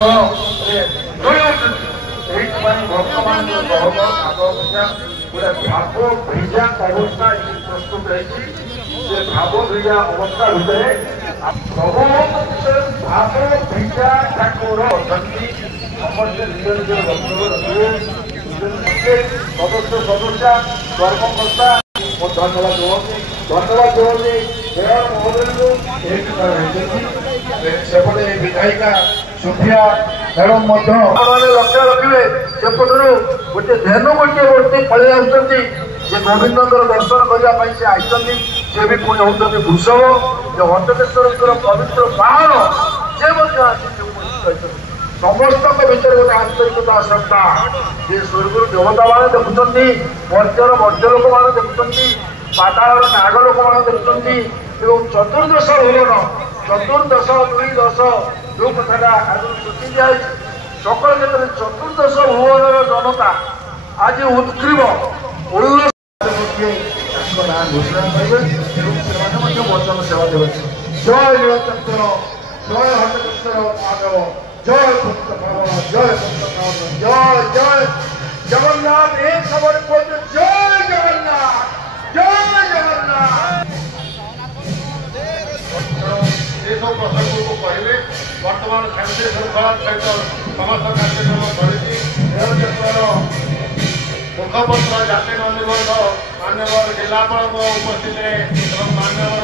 भाव भिजा अवस्था प्रस्तुत भाव भिजा अवस्था भितर भाव भिजा ठाकुर समस्त निज निज सदस्य सदस्या कर्मकर्ता धन्यवाद देवी मेयर महोदय सेपटे विधायिका सुफिया मैडम लक्ष्य रखिए सेपटर गोटे धेनु गोटे मूर्ति पलि आसुँच गोविंद दर्शन करने से आई सी भी पुणी होती वृषभ जो हटकेश्वर पवित्र पहाड़ से समस्त भर गोटे आंतरिकता श्रद्धा ये स्वर्ग देवता मान देखुं मर्जर मर्ज लोक मैंने देखुं पाताल नाग लोक मैंने देखुं चतुर्दश भुवन चतुर्दश 2 10 जो कथा आज सूची दिखाई सकल क्षेत्र चतुर्दश भुवन जनता आज उत्ग्रीव उल्लास ना घोषणा करेंगे वचन सेवा देवे जय नीलचंद्र जय हटकेश्वर माधव जय जय जय जय जगन्नाथ एक खबर बोलते जय जगन्नाथ जय जगन्नाथ सब प्रसंग को कहे बर्तमान शांति श्रृंखला सहित समस्त कार्यक्रम चलती मुखपत्र जाति बंधुवर्ग मान्यवर जिलापाल उपस्थित मान्यवर